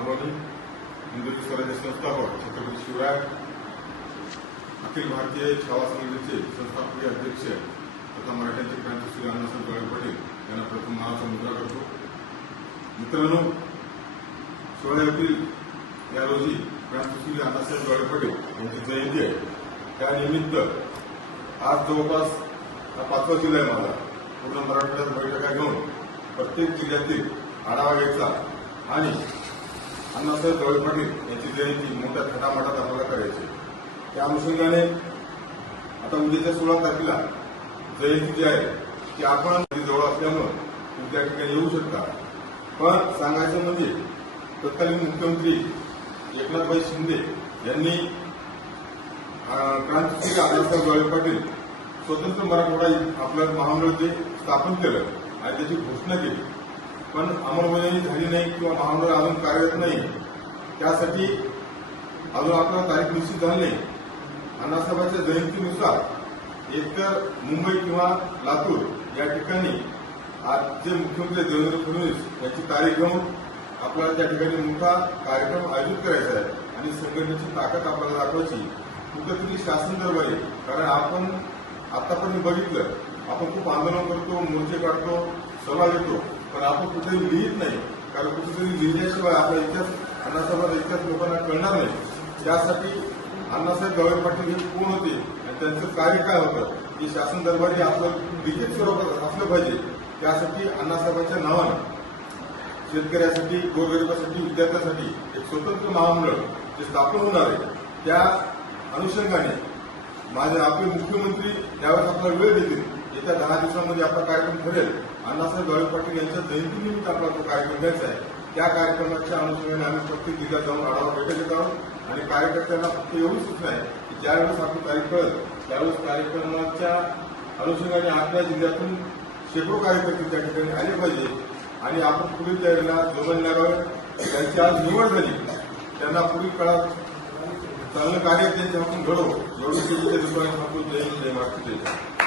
परभणी हिंदुजी स्वराज्य संस्थापक छत्रपती शिवराय अखिल भारतीय छावा संघटनेचे संस्थापकीय अध्यक्ष तथा मराठ्यांचे क्रांतिश्री अण्णासाहेब गाळे पाटील यांना प्रथम मानाचा मुद्रा करतो मित्रांनो सोळा एप्रिल या रोजी क्रांतिश्री अण्णासाहेब गाळे पाटील यांची जयंती आहे त्यानिमित्त आज जवळपास पाचवा जुलै मला पूर्ण मराठवाड्यात बैठका घेऊन प्रत्येक जिल्ह्यातील आढावा घ्यायचा आणि अण्णासाहेब डोळे पाटील यांची जयंती मोठ्या थटामाटात आम्हाला करायची. त्या अनुषंगाने आता उद्याच्या सोळा तारखेला जयंती जी आहे ती आपण जवळ असल्यामुळं तुम्ही त्या ठिकाणी येऊ शकता. पण सांगायचं म्हणजे तत्कालीन मुख्यमंत्री एकनाथभाई शिंदे यांनी अं, अण्णासाहेब डोळे पाटील स्वतंत्र मराठवाडा आपल्या महामंडळ ते स्थापन केलं आणि त्याची घोषणा केली. पण अंमलबजावणी झाली नाही किंवा महामंडळ अजून कार्यरत नाही त्यासाठी अजून आपला तारीख निश्चित झाली नाही. अण्णासाहेबांच्या जयंतीनुसार एकतर मुंबई किंवा लातूर या ठिकाणी आजचे मुख्यमंत्री देवेंद्र फडणवीस यांची तारीख घेऊन आपल्याला त्या ठिकाणी मोठा कार्यक्रम आयोजित करायचा आहे आणि संघटनेची ताकद आपल्याला दाखवायची. कुठेतरी शासन दरबारी कारण आपण आतापर्यंत बघितलं आपण खूप आंदोलन करतो मोर्चे काढतो सभा घेतो पण आपण कुठेही लिहित नाही. कारण कुठेतरी लिहिल्याशिवाय आपला इतिहास अण्णासाहेबांचा इतिहास लोकांना कळणार नाही. त्यासाठी अण्णासाहेब गवळे पाटील हे कोण होते आणि त्यांचं कार्य काय होतं? हे शासन दरबारी आपलं लिखित स्वरूपात असलं पाहिजे. त्यासाठी अण्णासाहेबांच्या नावानं शेतकऱ्यासाठी गोरगरिबासाठी विद्यार्थ्यांसाठी एक स्वतंत्र महामंडळ जे स्थापन होणार आहे त्या अनुषंगाने माझे आपले मुख्यमंत्री यावेळेस आपला वेळ देतील. येत्या दहा दिवसांमध्ये आपला कार्यक्रम ठरेल. अण्णासाहेब गावे पाटील यांच्या जयंतीनिमित्त आपला तो कार्यक्रम घ्यायचा आहे. त्या कार्यक्रमाच्या अनुषंगाने आम्ही प्रत्येक जिल्ह्यात जाऊन आढावा बैठक घेत आहोत. आणि कार्यकर्त्यांना फक्त एवढी सूचना आहे की ज्यावेळेस आपली तारीख कळेल त्यावेळेस कार्यक्रमाच्या अनुषंगाने आपल्या जिल्ह्यातून शेकडो कार्यकर्ते त्या ठिकाणी आले पाहिजे. आणि आपण पुढील त्यावेळेला जोगन लागावे त्यांची आज निवड झाली. त्यांना पुढील काळात चांगलं कार्य त्यांच्या हातून घडवू. एवढी त्यांच्या दुकानात जय जय महाराष्ट्र